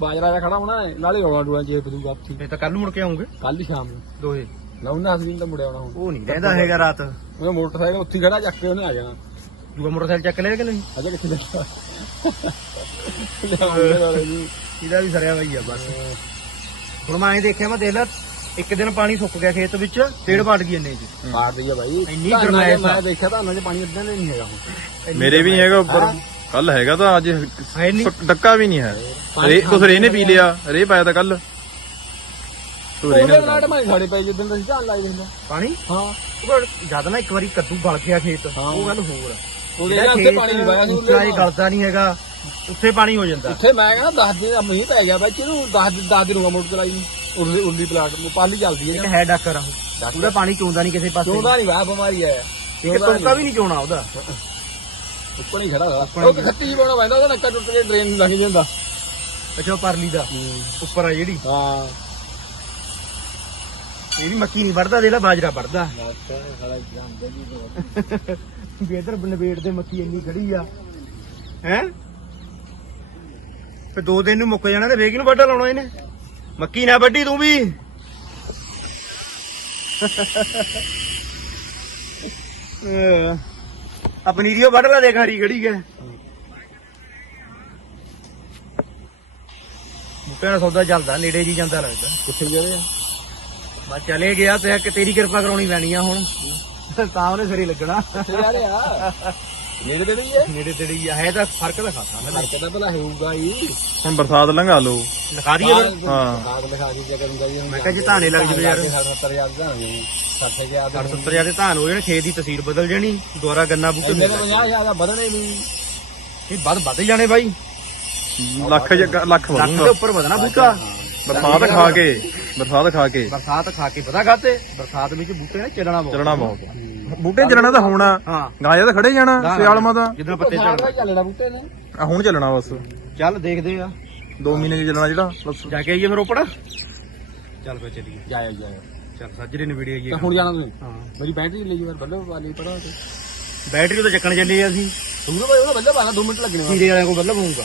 ਬਾਜਰਾ ਜਾਂ ਖੜਾ ਹੋਣਾ ਹੈ, ਨਾਲੇ ਆਉਣਾ ਡੂਆ ਜੇ ਬਦੂਗਾ ਆਪੀ ਇਹ ਤਾਂ ਕੱਲ ਨੂੰ ਮੁੜ ਕੇ ਆਉਂਗੇ ਕੱਲ ਹੀ ਸ਼ਾਮ ਨੂੰ। ਦੋਹੇ। ਨਾ ਉਹਨਾਂ ਅਸਲੀ ਤਾਂ ਮੁੜਿਆ ਆਉਣਾ ਹੁਣ। ਉਹ ਨਹੀਂ ਰਹਿੰਦਾ ਹੈਗਾ ਰਾਤ। ਉਹ ਮੋਟਰਸਾਈਕਲ ਉੱਥੇ ਖੜਾ ਚੱਕ ਕੇ ਉਹਨੇ ਆ ਜਾਣਾ। ਦੂਆ ਮੋਟਰਸਾਈਕਲ ਚੱਕ ਲਿਆ ਕਿ ਨਹੀਂ? ਅਜੇ ਕਿੱਥੇ ਦੇਖਿਆ ਲਿਆਉਂਦੇ ਇਹਦਾ ਵੀ ਸਰਿਆ ਵਈ ਆ ਬਸ। ਹੁਣ ਮੈਂ ਐਂ ਦੇਖਿਆ ਮੈਂ ਦੇਖ ਲਾ ਇੱਕ ਦਿਨ ਪਾਣੀ ਸੁੱਕ ਗਿਆ ਖੇਤ ਵਿੱਚ ਪੇੜ ਪੱਟ ਗਈ ਇੰਨੇ ਚ। ਮਾਰ ਦਈਆ ਭਾਈ ਇੰਨੀ ਆ। ਮੈਂ ਦੇਖਿਆ ਤਾਂ ਉਹਨਾਂ ਚ ਪਾਣੀ ਅੱਧਾ ਨਹੀਂ ਹੈਗਾ ਹੁਣ। ਮੇਰੇ ਵੀ ਨਹੀਂ ਹੈਗਾ ਉੱਪਰ। ਕੱਲ ਹੈਗਾ ਤਾਂ ਅੱਜ ਹੈ ਨਹੀਂ ਡੱਕਾ ਵੀ ਨਹੀਂ ਹੈ। ਰੇ ਕੁਛ ਰੇ ਨੇ ਪੀ ਲਿਆ ਰੇ ਪਾਇਆ ਤਾਂ ਕੱਲ। ਤੂੰ ਰੇ ਉਹਦੇ ਨੇ ਨਾਲ ਮਾਈ ਸਾਡੇ ਅਸੀਂ ਝਾਲ ਲਾਈ ਦਿੰਦਾ ਪਾਣੀ? ਹਾਂ। ਉਹ ਜਦ ਨਾ ਇੱਕ ਵਾਰੀ ਕੱਦੂ ਗਲ ਗਿਆ ਖੇਤ। ਉਹ ਗੱਲ ਹੋਰ ਆ। ਉਹਦੇ ਜਿਹੜਾ ਨਾਲ ਉੱਥੇ ਖੇਤ ਪਾਣੀ ਨਹੀਂ ਪਾਇਆ ਸੀ ਉੱਚਾ ਹੀ ਉਹਦੇ ਗਲਦਾ ਨਹੀਂ ਹੈਗਾ ਉੱਥੇ ਪਾਣੀ ਹੋ ਜਾਂਦਾ। ਉੱਥੇ ਮੈਂ ਕਹਿੰਦਾ 10 ਦਿਨ ਦਾ ਮੀਂਹ ਪੈ ਗਿਆ ਬਾਈ ਇਹਨੂੰ 10 10 ਦਿਨ ਹੋ ਗਿਆ ਮੋਟਰ ਚਲਾਈ ਨੂੰ। ਉਰਲੀ ਉਰਲੀ ਪਲਾਟ ਪਾਲੀ ਚੱਲਦੀ ਇੱਕ ਹੈ ਹੈ ਡਾਕਰ ਆ ਉਹ। ਉਹਦਾ ਪਾਣੀ ਚੋਂਦਾ ਨਹੀਂ ਕਿਸੇ ਪਾਸੇ। ਚੋਂਦਾ ਨਹੀਂ ਵਾ ਬਿਮਾਰੀ ਹੈ। ਇੱਕ ਟੋਕਾ ਵੀ ਨਹੀਂ। ਚੋਣਾ ਉਹਦਾ। ਉੱਪਰ ਹੀ ਖੜਾ ਦਾ ਉਹ ਕਿ ਖੱਤੀ ਜੀ ਪਾਉਣਾ ਪੈਂਦਾ ਉਹਦਾ ਨੱਕਾ ਟੁੱਟ ਕੇ ਡਰੇਨ ਲੰਘ ਜਾਂਦਾ। ਅੱਛਾ ਉਹ ਪਰਲੀ ਦਾ। ਉੱਪਰ ਆ ਜਿਹੜੀ। ਹਾਂ। ਇਹਦੀ ਮੱਕੀ ਨਹੀਂ ਵੜਦਾ ਦੇਲਾ ਬਾਜਰਾ ਵੜਦਾ [LAUGHS] ਵੀ ਇਧਰ ਨਵੇੜ ਦੇ ਮੱਕੀ ਇੰਨੀ ਖੜੀ ਆ। ਹੈ? ਤੇ ਦੋ ਦਿਨ ਨੂੰ ਮੁੱਕ ਜਾਣਾ ਤੇ ਵੇਖ ਨੂੰ ਵੱਢਾ ਲਾਉਣਾ ਇਹਨੇ? ਮੱਕੀ ਨਾ ਵੱਢੀ ਤੂੰ ਵੀ। ਆ ਪਨੀਰੀਓ ਵੱਢ ਲਾ ਦੇਖ ਹਰੀ ਖੜੀ ਹੈ। ਬੂਟਿਆਂ ਦਾ ਸੌਦਾ ਚੱਲਦਾ ਨੇੜੇ ਜੀ ਜਾਂਦਾ ਲੱਗਦਾ। ਕਿੱਥੇ ਆ ਮੈਂ ਚਲੇ ਗਿਆ ਤੇ ਤੇਰੀ ਕਿਰਪਾ ਕਰਾਉਣੀ ਪੈਣੀ ਆ ਹੁਣ। ਤਾਂ ਉਹਨੇ ਸਿਰੇ ਲੱਗਣਾ। ਆ ਨੇੜੇ ਤੇੜੇ ਹੀ ਹੈ। ਨੇੜੇ ਤੇੜੇ ਹੀ ਆ। ਹੈ ਤਾਂ ਫ਼ਰਕ ਤਾਂ ਖਾਤਾ ਮੈਂ ਫ਼ਰਕ ਤਾਂ ਭਲਾ ਹੋਊਗਾ ਹੀ। ਹੁਣ ਬਰਸਾਤ ਲੰਘਾ ਲਓ। ਲਿਖਾ ਦਈਏ ਫਿਰ। ਹਾਂ। ਬਾਗ ਲਿਖਾ ਕੇ ਕਰੂੰਗਾ ਜੀ ਮੈਂ ਕਿਹਾ ਜੀ ਧਾਨੇ ਲੱਗ ਜਵੇ ਯਾਰ। 70000 ਦਾ ਹੋਵੇ 60000 ਦਾ 70 ਹਜ਼ਾਰ ਦੇ ਧਾਨ ਹੋ ਜਾਣੇ ਖੇਤ ਦੀ ਤਸਵੀਰ ਬਦਲ ਜਾਣੀ ਦੁਆਰਾ ਗੰਨਾ ਬੂਟੇ ਇੰਨੇ ਮਿਲ ਤਾਂ 50000 ਦਾ ਵਧਣੇ ਨਹੀਂ। ਇਹ ਵੱਧ ਵੱਧ ਜਾਣੇ ਬਾਈ। ਲੱਖ ਜ- ਲੱਖ ਲੱਖ ਦੇ ਉੱਪਰ ਵਧਣਾ ਬੂਟਾ। ਬਰਸਾਤ ਖਾ ਕੇ ਬਰਸਾਤ ਖਾ ਕੇ। ਬਰਸਾਤ ਖਾ ਕੇ ਪਤਾ ਖਾਤੇ ਬਰਸਾਤ ਵਿੱਚ ਬੂਟੇ ਨੇ ਚੱਲਣਾ ਬਹੁਤ। ਚੱਲਣਾ ਬਹੁਤ। ਬੂਟੇ ਚੱਲਣਾ ਤਾਂ ਹੋਣਾ। ਹਾਂ। ਗਾਇਆ ਤਾਂ ਖੜੇ ਜਾਣਾ ਸਿਆਲਮਾ ਤਾਂ। ਜਿੱਦਾਂ ਪੱਤੇ ਝੜਨਾ ਚੱਲਣਾ ਬੂਟੇ ਨੇ। ਆ ਹੁਣ ਚੱਲਣਾ ਬਸ। ਚੱਲ ਦੇਖਦੇ ਆ। 2 ਮਹੀਨੇ ਚ ਚੱਲਣਾ ਜਿਹੜਾ ਬਸ। ਜਾ ਕੇ ਆਈਏ ਫਿਰ ਰੋਪੜ? ਚੱਲ ਫੇ ਚੱਲੀਏ। ਜਾਇਆ ਜਾਇਆ ਚੱਲ ਸੱਜਰੇ ਨੇ ਵੀਡੀਓ ਆਈਏ। ਤਾਂ ਹੁਣ ਜਾਣਾ ਤੁਸੀਂ? ਹਾਂ। ਮੇਰੀ ਬੈਟਰੀ ਲਈ ਯਾਰ ਬੱਲੇ ਵਾਲੀ ਪੜਾ ਤੇ ਬੈਟਰੀ ਤਾਂ ਚੱਕਣ ਚੱਲੇ ਅਸੀਂ। ਤੂੰ ਤਾਂ ਭਾਈ ਉਹਦਾ ਬੱਲੇ ਪਾਣਾ 2 ਮਿੰਟ ਲੱਗਣੇ ਆ। ਹੀਰੇ ਵਾਲਿਆਂ ਕੋਲ ਬੱਲਬ ਹੋਊਗਾ।